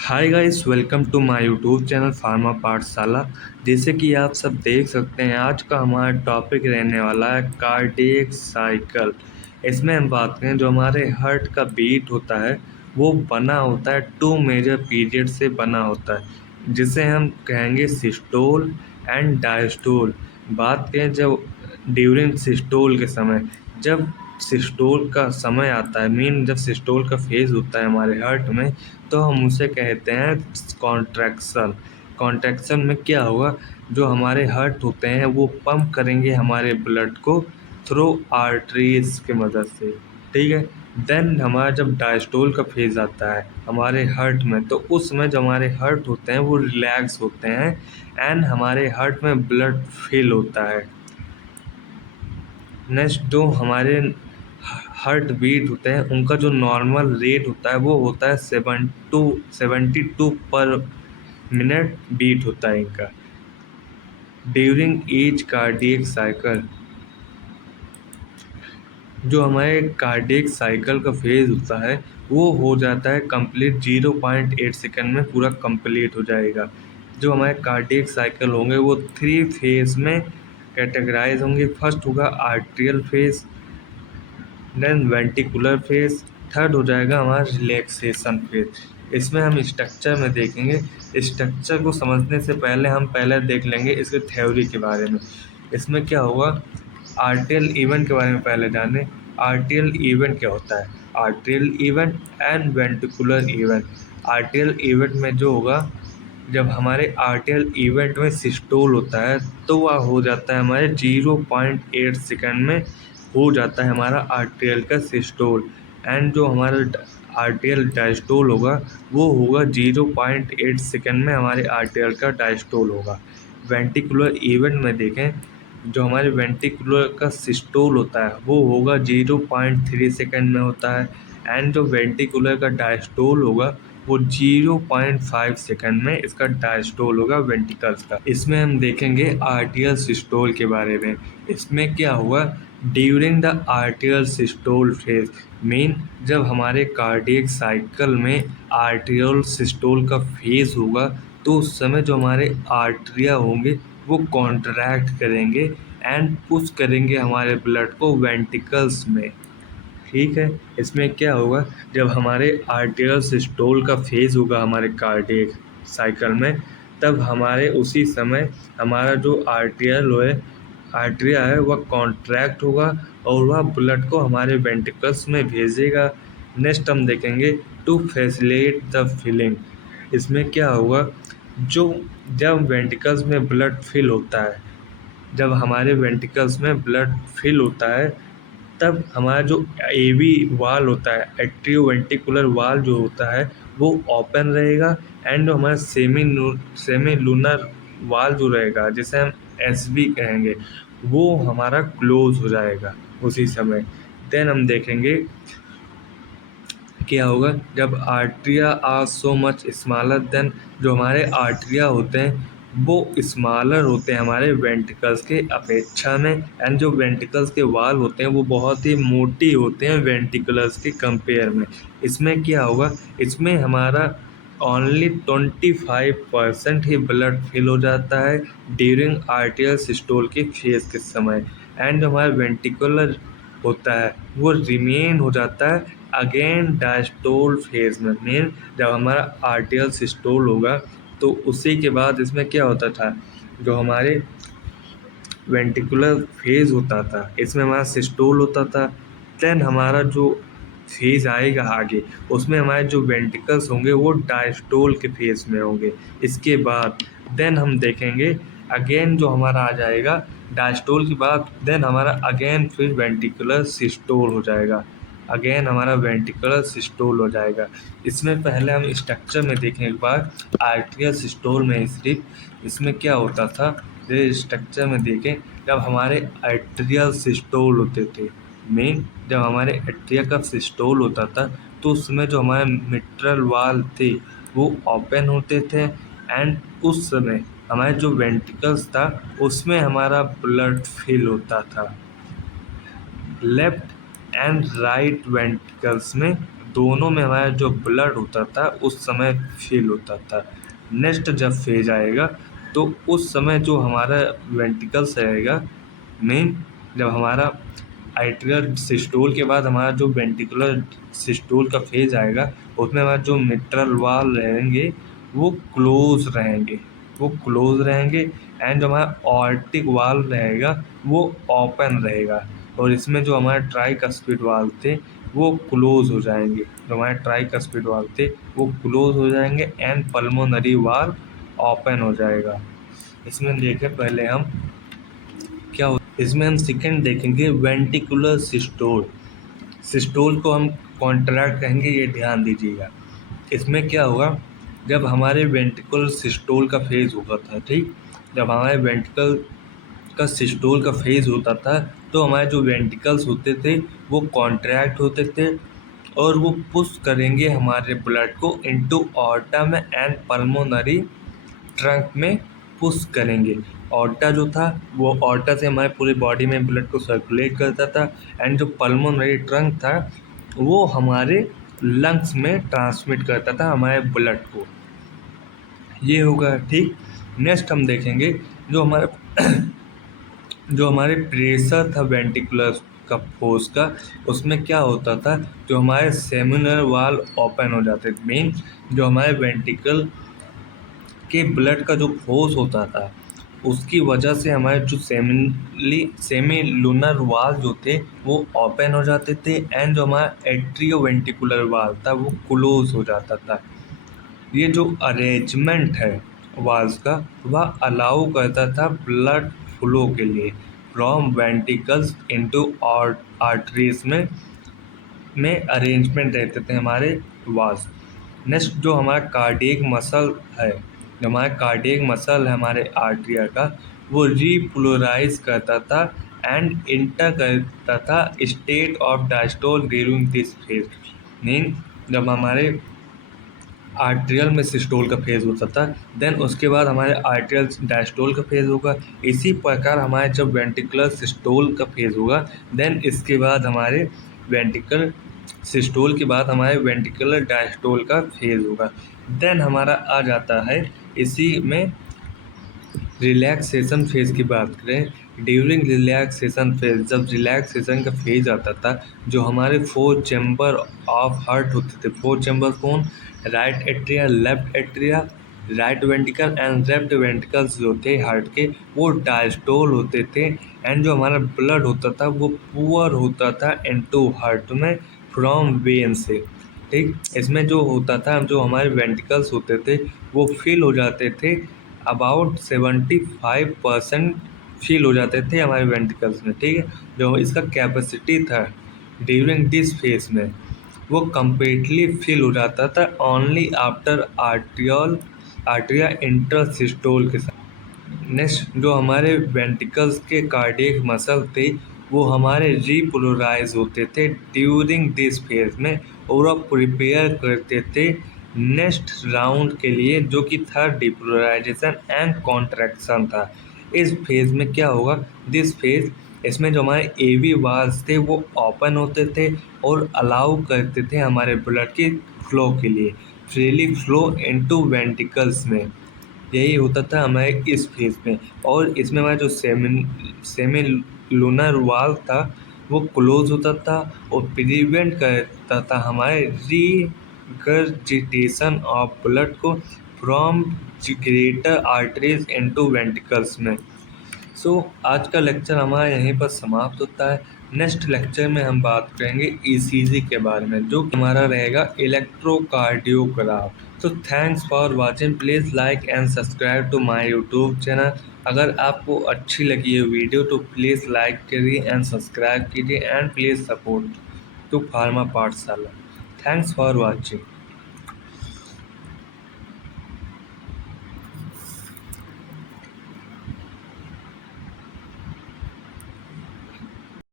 Hi guys, welcome to my YouTube channel pharma Pathshala. जैसे कि आप सब देख सकते हैं, आज का हमारा टॉपिक रहने वाला है कार्डियक साइकिल। इसमें हम बात करें, जो हमारे हार्ट का बीट होता है वो बना होता है टू मेजर पीरियड से बना होता है, जिसे हम कहेंगे सिस्टोल एंड डायस्टोल। बात करें जब ड्यूरिंग सिस्टोल के समय, जब सिस्टोल का समय आता है, मीन जब सिस्टोल का फेज होता है हमारे हार्ट में, तो हम उसे कहते हैं कॉन्ट्रैक्शन। कॉन्ट्रैक्शन में क्या होगा, जो हमारे हार्ट होते हैं वो पंप करेंगे हमारे ब्लड को थ्रू आर्टरीज की मदद से। ठीक है। देन हमारा जब डायस्टोल का फेज आता है हमारे हार्ट में, तो उस समय जो हमारे हार्ट होते हैं वो रिलैक्स होते हैं एंड हमारे हार्ट में ब्लड फिल होता है। नेक्स्ट, जो हमारे हार्ट बीट होते हैं उनका जो नॉर्मल रेट होता है वो होता है 72 पर मिनट बीट होता है इनका ड्यूरिंग ईच कार्डियक साइकिल। जो हमारे कार्डियक साइकिल का फेज होता है वो हो जाता है कंप्लीट 0.8 सेकंड में पूरा कंप्लीट हो जाएगा। जो हमारे कार्डियक साइकिल होंगे वो 3 फेज में कैटेगराइज होंगे। फर्स्ट होगा atrial phase, then ventricular phase, third हो जाएगा हमारा रिलैक्सेशन फेज। इसमें हम स्ट्रक्चर में देखेंगे। स्ट्रक्चर को समझने से पहले हम पहले देख लेंगे इसके थ्योरी के बारे में। इसमें क्या होगा, आर्टियल इवेंट के बारे में पहले जानें। आर्टियल इवेंट क्या होता है? आर्टियल event and ventricular event. आर्टियल event में जो होगा, जब हमारे आर्टियल इवेंट में सिस्टोल होता है तो वह हो जाता है हमारे 0.8 सेकंड में हो जाता है हमारा आर्टियल का सिस्टोल। एंड जो हमारा आर्टियल डायस्टोल होगा वो होगा 0.8 सेकंड में हमारे आर्टियल का डायस्टोल होगा। वेंटिकुलर इवेंट में देखें, जो हमारे वेंटिकुलर का सिस्टोल होता है वो होगा 0.3 सेकंड में होता है। एंड जो वेंटिकुलर का डायस्टोल होगा वो 0.5 सेकंड में इसका डायस्टोल होगा वेंटिकल्स का। इसमें हम देखेंगे आर्टियल सिस्टोल के बारे में। इसमें क्या हुआ, during the आर्टियल systole phase, mean जब हमारे कार्डियक साइकिल में आर्टियल सिस्टोल का फेज होगा तो उस समय जो हमारे आर्टरिया होंगे वो कॉन्ट्रैक्ट करेंगे एंड पुश करेंगे हमारे ब्लड को वेंटिकल्स में। ठीक है। इसमें क्या होगा, जब हमारे आर्टियल सिस्टोल का फेज होगा हमारे कार्डियक साइकिल में, तब हमारे उसी समय हमारा जो आर्टरिया है वह कॉन्ट्रैक्ट होगा और वह ब्लड को हमारे वेंटिकल्स में भेजेगा। नेक्स्ट हम देखेंगे टू फैसिलिटेट द फिलिंग। इसमें क्या होगा, जो जब वेंटिकल्स में ब्लड फिल होता है, जब हमारे वेंटिकल्स में ब्लड फिल होता है तब हमारा जो एवी वाल होता है, एट्रियोवेंटिकुलर वाल जो होता है वो ओपन रहेगा। एंड जो हमारा सेमी लूनर वाल जो रहेगा, जिसे हम एसबी कहेंगे, वो हमारा क्लोज हो जाएगा उसी समय। देन हम देखेंगे क्या होगा, जब atria are so much smaller than, जो हमारे आर्ट्रिया होते हैं वो स्मॉलर होते हैं हमारे वेंटिकल्स के अपेक्षा में। एंड जो वेंटिकल्स के वाल होते हैं वो बहुत ही मोटी होते हैं वेंटिकुलर्स के कंपेयर में। इसमें क्या होगा, इसमें हमारा ओनली 25% ही ब्लड फिल हो जाता है ड्यूरिंग आर्टियल सिस्टोल के फेज के समय। एंड जो हमारा वेंटिकुलर होता है वो रिमेन हो जाता है अगेन डायस्टोल फेज में। मीन जब हमारा आर्टियल सिस्टोल होगा तो उसी के बाद इसमें क्या होता था, जो हमारे वेंटिकुलर फेज होता था इसमें हमारा सिस्टोल होता था। देन हमारा जो फेज आएगा आगे, उसमें हमारे जो वेंटिकल्स होंगे वो डायस्टोल के फेज में होंगे। इसके बाद देन हम देखेंगे अगेन जो हमारा आ जाएगा डायस्टोल के बाद, देन हमारा अगेन फिर वेंटिकुलर सिस्टोल हो जाएगा। अगेन हमारा वेंटिकुलर सिस्टोल हो जाएगा। इसमें पहले हम स्ट्रक्चर में देखें एक बार, आर्ट्रियल सिस्टोल में सिर्फ इसमें क्या होता था, ये स्ट्रक्चर में देखें, जब हमारे आर्ट्रियल सिस्टोल होते थे, मेन जब हमारे एट्रिया का सिस्टोल होता था तो उसमें जो हमारे मिट्रल वाल थे वो ओपन होते थे। एंड उस समय हमारे जो वेंटिकल्स था उसमें हमारा ब्लड फिल होता था। लेफ्ट एंड राइट वेंटिकल्स में दोनों में हमारा जो ब्लड होता था उस समय फील होता था। नेक्स्ट जब फेज आएगा तो उस समय जो हमारा वेंट्रिकल्स रहेगा, मेन जब हमारा आइट्रियल सिस्टोल के बाद हमारा जो वेंट्रिकुलर सिस्टोल का फेज आएगा, उसमें हमारा जो मिट्रल वाल रहेंगे वो क्लोज रहेंगे, एंड जो हमारा ऑर्टिक वाल रहेगा वो ओपन रहेगा। और इसमें जो हमारे ट्राइकस्पिड वाल थे वो क्लोज हो जाएंगे, एंड पल्मोनरी वाल ओपन हो जाएगा। इसमें देखें पहले हम क्या हो, इसमें हम सेकंड देखेंगे वेंटिकुलर सिस्टोल को हम कॉन्ट्रैक्ट कहेंगे, ये ध्यान दीजिएगा। इसमें क्या होगा, जब हमारे वेंट्रिकुलर सिस्टोल का फेज होता था, ठीक, जब हमारे वेंट्रिकल का सिस्टोल का फेज होता था तो हमारे जो वेंट्रिकल्स होते थे वो कॉन्ट्रैक्ट होते थे और वो पुश करेंगे हमारे ब्लड को इनटू ऑर्टा में एंड पल्मोनरी ट्रंक में पुश करेंगे। ऑर्टा जो था वो ऑर्टा से हमारे पूरी बॉडी में ब्लड को सर्कुलेट करता था, एंड जो पल्मोनरी ट्रंक था वो हमारे लंग्स में ट्रांसमिट करता था हमारे ब्लड को। ये होगा, ठीक। नेक्स्ट हम देखेंगे जो हमारे प्रेशर था वेंट्रिकुलर का फोर्स का, उसमें क्या होता था, जो हमारे सेमिनल वाल ओपन हो जाते थे। मेन जो हमारे वेंट्रिकल के ब्लड का जो फोर्स होता था उसकी वजह से हमारे जो सेमिलुनर वाल जो थे वो ओपन हो जाते थे, एंड जो हमारा एट्रियोवेंट्रिकुलर वाल था वो क्लोज हो जाता था। ये जो अरेंजमेंट है वाल्स का वह अलाउ करता था ब्लड फ्लो के लिए फ्रॉम वेंट्रिकल्स इनटू आर्टरीज में अरेंजमेंट रहते थे हमारे वाल्स। नेक्स्ट जो हमारा कार्डियक मसल है, हमारे आर्टरिया का, वो रीपोलराइज करता था एंड इंटर करता था state of diastole during this phase. Mean जब हमारे आर्ट्रियल में सिस्टोल का फेज होता था, देन उसके बाद हमारे आर्ट्रियल डायस्टोल का फेज होगा। इसी प्रकार हमारे जब वेंट्रिकुलर सिस्टोल का फेज होगा, देन इसके बाद हमारे वेंट्रिकल सिस्टोल के बाद हमारे वेंट्रिकुलर डायस्टोल का फेज होगा। देन हमारा आ जाता है इसी में रिलैक्सेशन फेज की बात करें। ड्यूरिंग रिलैक्सेशन फेज, जब रिलैक्सेशन का फेज आता था, जो हमारे 4 चैम्बर ऑफ हार्ट होते थे, 4 चैम्बर कौन, right atria, left atria, right ventricle and left ventricles जो थे हार्ट के वो डायस्टोल होते थे, एंड जो हमारा ब्लड होता था वो पुअर होता था इनटू हार्ट में फ्रॉम वेन से, ठीक। इसमें जो होता था, जो हमारे वेंट्रिकल्स होते थे वो फिल हो जाते थे, अबाउट 75% फील हो जाते थे हमारे वेंट्रिकल्स में, ठीक है। जो इसका कैपेसिटी था ड्यूरिंग दिस फेज में वो कम्प्लीटली फिल हो जाता था ओनली आफ्टर आर्ट्रिया इंटरसिस्टोल के साथ। नेक्स्ट जो हमारे वेंट्रिकल्स के कार्डियक मसल थे वो हमारे रीपोलराइज होते थे ड्यूरिंग दिस फेज में, और अब प्रिपेयर करते थे नेक्स्ट राउंड के लिए, जो कि था डिपोलराइजेशन एंड कॉन्ट्रैक्शन था। इस फेज में क्या होगा, दिस फेज, इसमें जो हमारे एवी वाल्स थे वो ओपन होते थे और अलाउ करते थे हमारे ब्लड के फ्लो के लिए, फ्रीली फ्लो इनटू वेंट्रिकल्स में। यही होता था हमारे इस फेज में। और इसमें हमारा जो सेमी लूनर वाल था वो क्लोज होता था और प्रिवेंट करता था हमारे रिगर्जिटेशन ऑफ ब्लड को from greater arteries into ventricles में। आज का लेक्चर हमारा यहीं पर समाप्त होता है। नेक्स्ट लेक्चर में हम बात करेंगे ईसीजी के बारे में, जो हमारा रहेगा electrocardiograph. Thanks for watching, please like and subscribe to my YouTube channel. अगर आपको अच्छी लगी ये वीडियो तो प्लीज़ लाइक करिए एंड सब्सक्राइब कीजिए, and please support to pharma Pathshala. Thanks for watching.